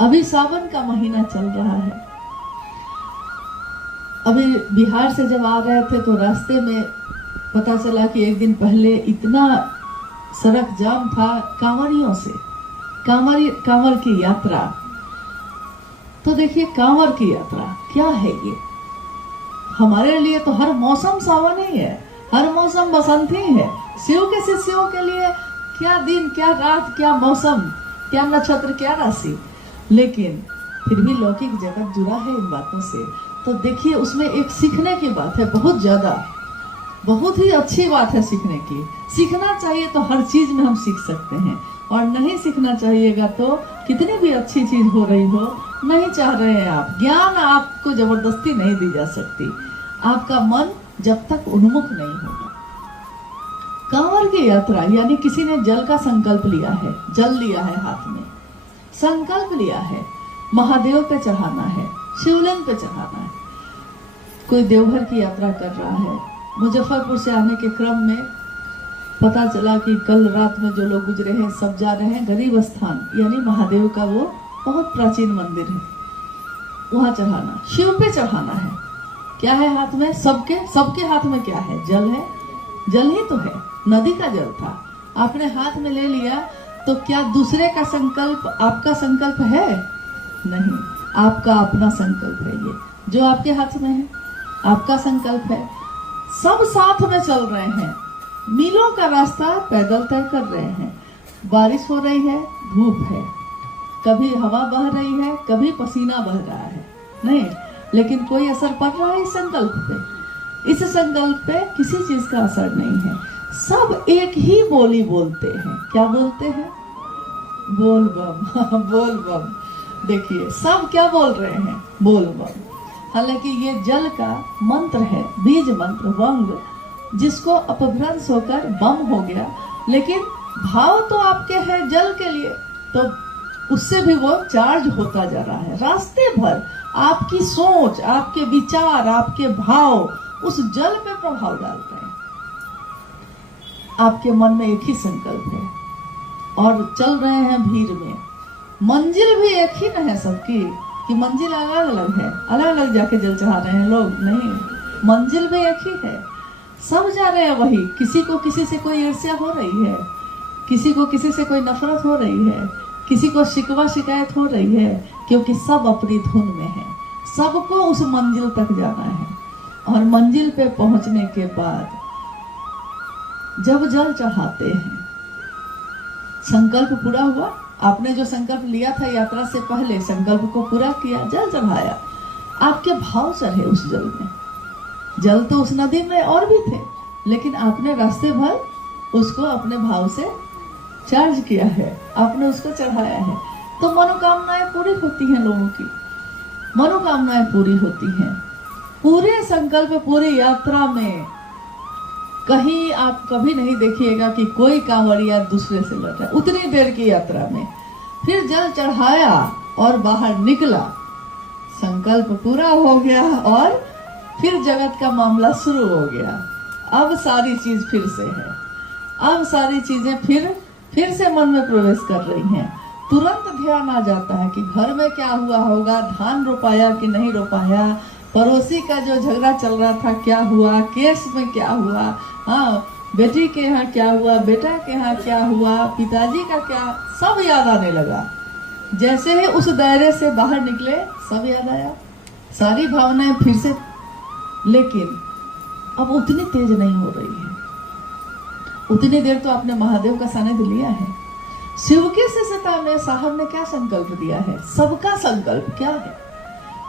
अभी सावन का महीना चल रहा है। अभी बिहार से जब आ रहे थे तो रास्ते में पता चला कि एक दिन पहले इतना सड़क जाम था कांवरियों से, कांवर की यात्रा। तो देखिए कांवर की यात्रा क्या है ये। हमारे लिए तो हर मौसम सावन ही है, हर मौसम बसंत ही है। शिव के शिष्यों के लिए क्या दिन, क्या रात, क्या मौसम, क्या नक्षत्र, क्या राशि। लेकिन फिर भी लौकिक जगत जुड़ा है इन बातों से। तो देखिए उसमें एक सीखने की बात है, बहुत ज्यादा, बहुत ही अच्छी बात है सीखने की। सीखना चाहिए तो हर चीज में हम सीख सकते हैं, और नहीं सीखना चाहिएगा तो कितनी भी अच्छी चीज हो रही हो, नहीं चाह रहे हैं आप, ज्ञान आपको जबरदस्ती नहीं दी जा सकती। आपका मन जब तक उन्मुख नहीं होगा। कांवर की यात्रा यानी किसी ने जल का संकल्प लिया है, जल लिया है हाथ में, संकल्प लिया है, महादेव पे चढ़ाना है, शिवलिंग पे चढ़ाना है। कोई देवघर की यात्रा कर रहा है, मुजफ्फरपुर से आने के क्रम में पता चला कि कल रात में जो लोग गुजरे हैं सब जा रहे हैं गरीब स्थान, यानी महादेव का वो बहुत प्राचीन मंदिर है, वहां चढ़ाना, शिव पे चढ़ाना है। क्या है हाथ में? सबके हाथ में क्या है? जल है, जल ही तो है, नदी का जल था, आपने हाथ में ले लिया। तो क्या दूसरे का संकल्प आपका संकल्प है? नहीं, आपका अपना संकल्प है। ये जो आपके हाथ में है आपका संकल्प है। सब साथ में चल रहे हैं, मीलों का रास्ता पैदल तय कर रहे हैं। बारिश हो रही है, धूप है, कभी हवा बह रही है, कभी पसीना बह रहा है, नहीं, लेकिन कोई असर पड़ रहा है इस संकल्प पे? इस संकल्प पे किसी चीज का असर नहीं है। सब एक ही बोली बोलते हैं। क्या बोलते हैं? बोल बम। बोल बम। देखिए सब क्या बोल रहे हैं? बोल बम। हालांकि ये जल का मंत्र है, बीज मंत्र, वंग, जिसको अपभ्रंश होकर बम हो गया, लेकिन भाव तो आपके हैं जल के लिए, तो उससे भी वो चार्ज होता जा रहा है। रास्ते भर आपकी सोच, आपके विचार, आपके भाव उस जल पे प्रभाव डालते हैं। आपके मन में एक ही संकल्प है और चल रहे हैं भीड़ में। मंजिल भी एक ही न है सबकी, कि मंजिल अलग अलग है, अलग अलग जाके जल चढ़ा रहे हैं लोग, नहीं, मंजिल भी एक ही है, सब जा रहे हैं वही। किसी को किसी से कोई ईर्ष्या हो रही है, किसी को किसी से कोई नफरत हो रही है, किसी को शिकवा शिकायत हो रही है, क्योंकि सब अपनी धुन में है, सबको उस मंजिल तक जाना है। और मंजिल पे पहुंचने के बाद जब जल चढ़ाते हैं, संकल्प पूरा हुआ, आपने जो संकल्प लिया था यात्रा से पहले, संकल्प को पूरा किया, जल चढ़ाया, आपके भाव चढ़े उस जल में। जल तो उस नदी में और भी थे, लेकिन आपने रास्ते भर उसको अपने भाव से चार्ज किया है, आपने उसको चढ़ाया है। तो मनोकामनाएं पूरी होती हैं लोगों की, मनोकामनाएं पूरी होती हैं। पूरे संकल्प, पूरी यात्रा में कहीं आप कभी नहीं देखिएगा कि कोई कांवड़िया दूसरे से लड़ रहा है। उतनी देर की यात्रा में फिर जल चढ़ाया और बाहर निकला, संकल्प पूरा हो गया और फिर जगत का मामला शुरू हो गया। अब सारी चीज फिर से है, अब सारी चीजें फिर से मन में प्रवेश कर रही हैं। तुरंत ध्यान आ जाता है कि घर में क्या हुआ होगा, धान रोपाया कि नहीं रोपाया, पड़ोसी का जो झगड़ा चल रहा था क्या हुआ, केस में क्या हुआ, हाँ बेटी के यहाँ क्या हुआ, बेटा के यहाँ क्या हुआ, पिताजी का क्या, सब याद आने लगा। जैसे ही उस दायरे से बाहर निकले सब याद आया, सारी भावनाएं फिर से, लेकिन अब उतनी तेज नहीं हो रही है। उतनी देर तो आपने महादेव का सानिध्य लिया है। शिव की शिष्यता में साहब ने क्या संकल्प दिया है? सबका संकल्प क्या है?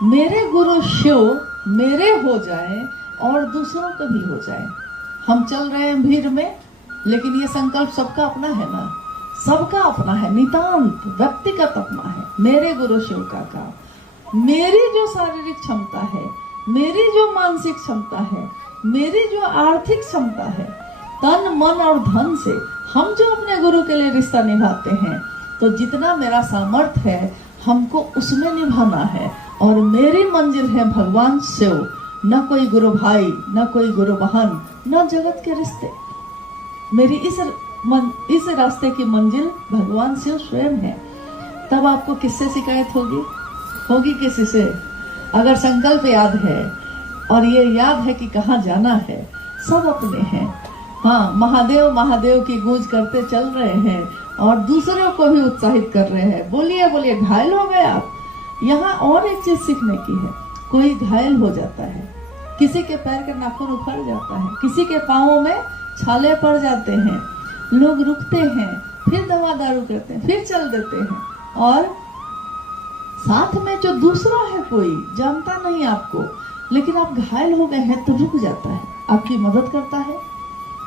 मेरे गुरु शिव मेरे हो जाए और दूसरों का भी हो जाए। हम चल रहे हैं भीड़ में, लेकिन ये संकल्प सबका अपना है ना, सबका अपना है, नितांत व्यक्तिगत अपना है। मेरे गुरु शिव का काम, मेरी जो शारीरिक क्षमता है, मेरी जो मानसिक क्षमता है, मेरी जो आर्थिक क्षमता है, तन मन और धन से हम जो अपने गुरु के लिए रिश्ता निभाते हैं, तो जितना मेरा सामर्थ्य है हमको उसमें निभाना है। और मेरी मंजिल है भगवान शिव, न कोई गुरु भाई, न कोई गुरु बहन, न जगत के रिश्ते। मेरी इस रास्ते की मंजिल भगवान शिव स्वयं है। तब आपको किससे शिकायत होगी? होगी किसी से? अगर संकल्प याद है और ये याद है कि कहाँ जाना है, सब अपने हैं। हाँ, महादेव महादेव की गूंज करते चल रहे हैं और दूसरों को भी उत्साहित कर रहे हैं। बोलिए बोलिए, घायल हो गए आप? यहाँ और एक चीज सीखने की है। कोई घायल हो जाता है, किसी के पैर के नाखून उखड़ जाता है, किसी के पाँवों में छाले पड़ जाते हैं, लोग रुकते हैं, फिर दवा दारू करते हैं, फिर चल देते हैं, और साथ में जो दूसरा है कोई जानता नहीं आपको, लेकिन आप घायल हो गए हैं तो रुक जाता है, आपकी मदद करता है,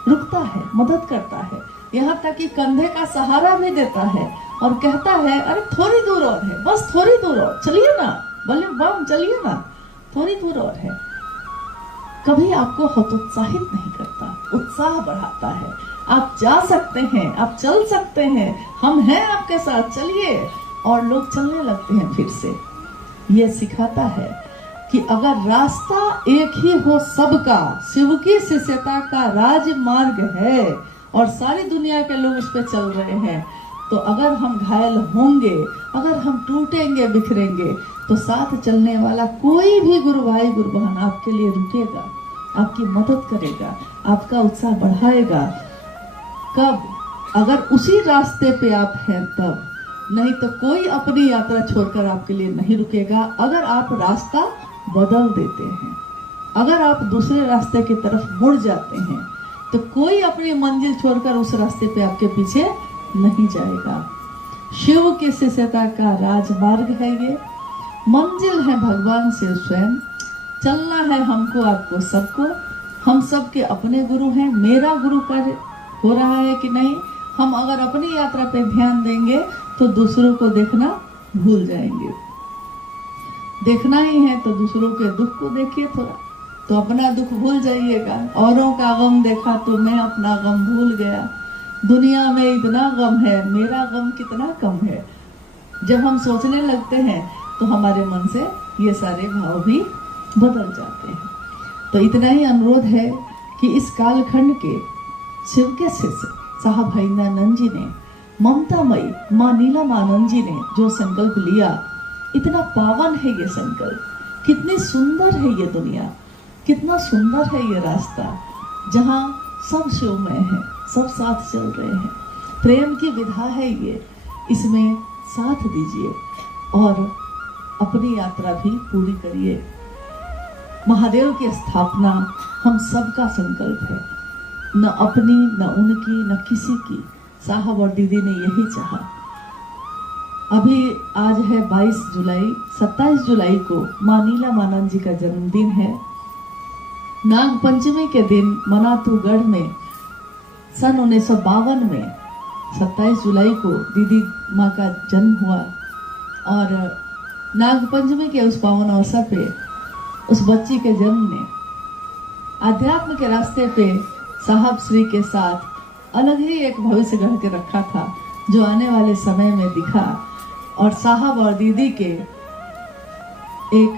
रुकता है, मदद करता है, यहाँ तक कि कंधे का सहारा भी देता है और कहता है अरे थोड़ी दूर और है, बस थोड़ी दूर और, चलिए ना, बोले बम चलिए ना, थोड़ी दूर और है। कभी आपको हतोत्साहित नहीं करता, उत्साह बढ़ाता है। आप जा सकते हैं, आप चल सकते हैं, हम हैं आपके साथ, चलिए, और लोग चलने लगते हैं फिर से। ये सिखाता है कि अगर रास्ता एक ही हो सबका, शिव की शिष्यता का राजमार्ग है और सारी दुनिया के लोग उस पर चल रहे हैं, तो अगर हम घायल होंगे, अगर हम टूटेंगे बिखरेंगे, तो साथ चलने वाला कोई भी गुरु भाई गुरु बहन आपके लिए रुकेगा, आपकी मदद करेगा, आपका उत्साह बढ़ाएगा। कब? अगर उसी रास्ते पे आप हैं तब, नहीं तो कोई अपनी यात्रा छोड़कर आपके लिए नहीं रुकेगा। अगर आप रास्ता बदल देते हैं, अगर आप दूसरे रास्ते की तरफ मुड़ जाते हैं, तो कोई अपनी मंजिल छोड़कर उस रास्ते पे आपके पीछे नहीं जाएगा। शिव की शिष्यता का राजमार्ग है ये, मंजिल है भगवान शिव स्वयं। चलना है हमको, आपको, सबको। हम सबके अपने गुरु हैं। मेरा गुरु कर हो रहा है कि नहीं? हम अगर अपनी यात्रा पे ध्यान देंगे तो दूसरों को देखना भूल जाएंगे। देखना ही है तो दूसरों के दुख को देखिए थोड़ा, तो अपना दुख भूल जाइएगा। औरों का गम देखा तो मैं अपना गम भूल गया। दुनिया में इतना गम है, मेरा गम कितना कम है। जब हम सोचने लगते हैं तो हमारे मन से ये सारे भाव भी बदल जाते हैं। तो इतना ही अनुरोध है कि इस कालखंड के शिव के शिष्य साहब भाईनानंद जी ने, ममतामयी माँ नीलमानंद जी ने जो संकल्प लिया, इतना पावन है ये संकल्प। कितनी सुंदर है ये दुनिया, कितना सुंदर है ये रास्ता, जहाँ सब शिवमय है, सब साथ चल रहे हैं। प्रेम की विधा है ये, इसमें साथ दीजिए और अपनी यात्रा भी पूरी करिए। महादेव की स्थापना हम सबका संकल्प है, न अपनी, न उनकी, न किसी की। साहब और दीदी ने यही चाहा। अभी आज है 22 जुलाई, 27 जुलाई को माँ नीलमानंद जी का जन्मदिन है। नाग पंचमी के दिन मनातूगढ़ में सन 1952 में 27 जुलाई को दीदी माँ का जन्म हुआ, और नाग पंचमी के उस पावन अवसर पे उस बच्ची के जन्म ने आध्यात्म के रास्ते पे साहब श्री के साथ अलग ही एक भविष्य गढ़ के रखा था, जो आने वाले समय में दिखा। और साहब और दीदी के एक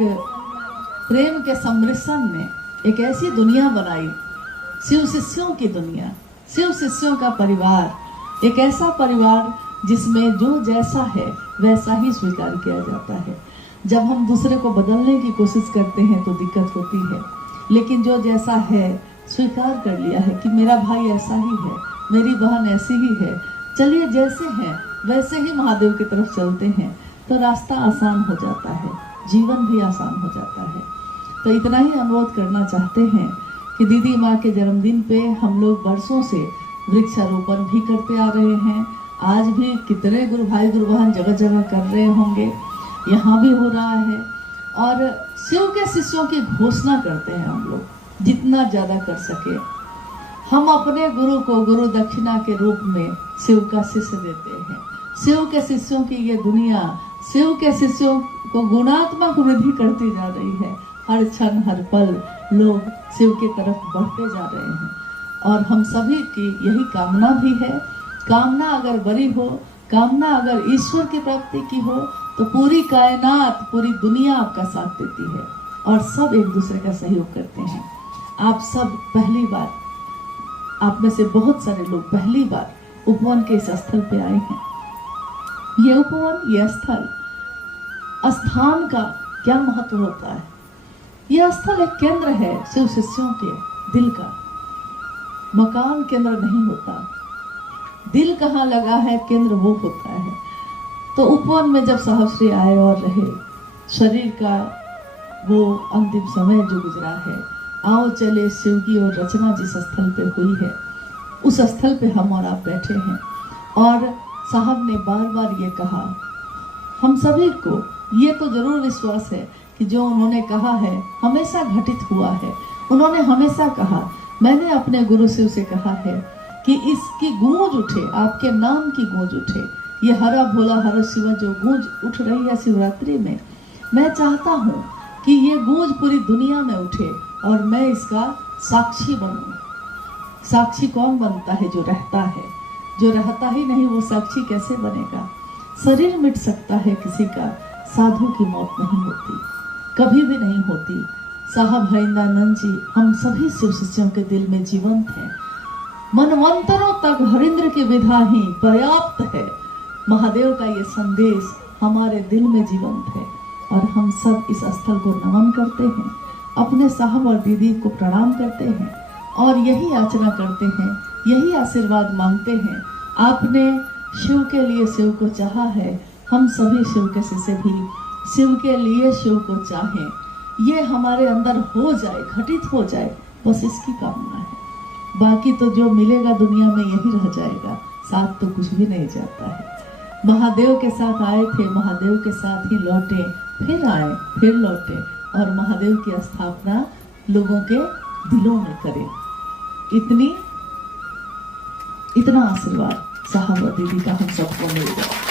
प्रेम के सम्मिश्रण ने एक ऐसी दुनिया बनाई, शिव शिष्यों की दुनिया, शिव शिष्यों का परिवार, एक ऐसा परिवार जिसमें जो जैसा है वैसा ही स्वीकार किया जाता है। जब हम दूसरे को बदलने की कोशिश करते हैं तो दिक्कत होती है, लेकिन जो जैसा है स्वीकार कर लिया है कि मेरा भाई ऐसा ही है, मेरी बहन ऐसी ही है, चलिए जैसे हैं वैसे ही महादेव की तरफ चलते हैं, तो रास्ता आसान हो जाता है, जीवन भी आसान हो जाता है। तो इतना ही अनुरोध करना चाहते हैं कि दीदी माँ के जन्मदिन पे हम लोग वर्षों से वृक्षारोपण भी करते आ रहे हैं। आज भी कितने गुरु भाई गुरु बहन जगह जगह कर रहे होंगे, यहाँ भी हो रहा है। और शिव के शिष्यों की घोषणा करते हैं हम लोग जितना ज़्यादा कर सके। हम अपने गुरु को गुरु दक्षिणा के रूप में शिव का शिष्य देते हैं। शिव के शिष्यों की ये दुनिया शिव के शिष्यों को गुणात्मक वृद्धि करती जा रही है। हर क्षण हर पल लोग शिव की तरफ बढ़ते जा रहे हैं, और हम सभी की यही कामना भी है। कामना अगर बड़ी हो, कामना अगर ईश्वर की प्राप्ति की हो, तो पूरी कायनात, पूरी दुनिया आपका साथ देती है और सब एक दूसरे का सहयोग करते हैं। आप सब पहली बार, आप में से बहुत सारे लोग पहली बार उपवन के इस स्थल पे आए हैं। ये उपवन, ये स्थल, स्थान का क्या महत्व होता है। यह स्थल एक केंद्र है शिव शिष्यों के दिल का। मकान केंद्र नहीं होता, दिल कहाँ लगा है केंद्र वो होता है। तो उपवन में जब साहब श्री आए और रहे, शरीर का वो अंतिम समय जो गुजरा है, आओ चले शिव की और रचना जिस स्थल पे हुई है उस स्थल पे हम और आप बैठे हैं। और साहब ने बार बार ये कहा, हम सभी को ये तो जरूर विश्वास है कि जो उन्होंने कहा है हमेशा घटित हुआ है। उन्होंने हमेशा कहा, मैंने अपने गुरु शिव से कहा है कि इसकी गूंज उठे, आपके नाम की गूंज उठे। ये हरा भोला हर शिव जो गूंज उठ रही है शिवरात्रि में, मैं चाहता हूँ कि ये गूंज पूरी दुनिया में उठे और मैं इसका साक्षी बनूं। साक्षी कौन बनता है? जो रहता है। जो रहता ही नहीं वो साक्षी कैसे बनेगा? शरीर मिट सकता है किसी का, साधु की मौत नहीं होती, कभी भी नहीं होती। साहब हरिंद्रानंद जी हम सभी शिव शिष्यों के दिल में जीवंत हैं। मनवंतरों तक हरिंद्र की विधा ही पर्याप्त है। महादेव का ये संदेश हमारे दिल में जीवंत है और हम सब इस स्थल को नमन करते हैं, अपने साहब और दीदी को प्रणाम करते हैं और यही याचना करते हैं, यही आशीर्वाद मांगते हैं। आपने शिव के लिए शिव को चाहा है, हम सभी शिव के शिष्य भी शिव के लिए शिव को चाहें। ये हमारे अंदर हो जाए, घटित हो जाए, बस इसकी कामना है। बाकी तो जो मिलेगा दुनिया में यही रह जाएगा, साथ तो कुछ भी नहीं जाता है। महादेव के साथ आए थे, महादेव के साथ ही लौटे, फिर आए, फिर लौटे और महादेव की स्थापना लोगों के दिलों में करें। इतना आशीर्वाद साहब और दीदी का हम सबको मिल जाए।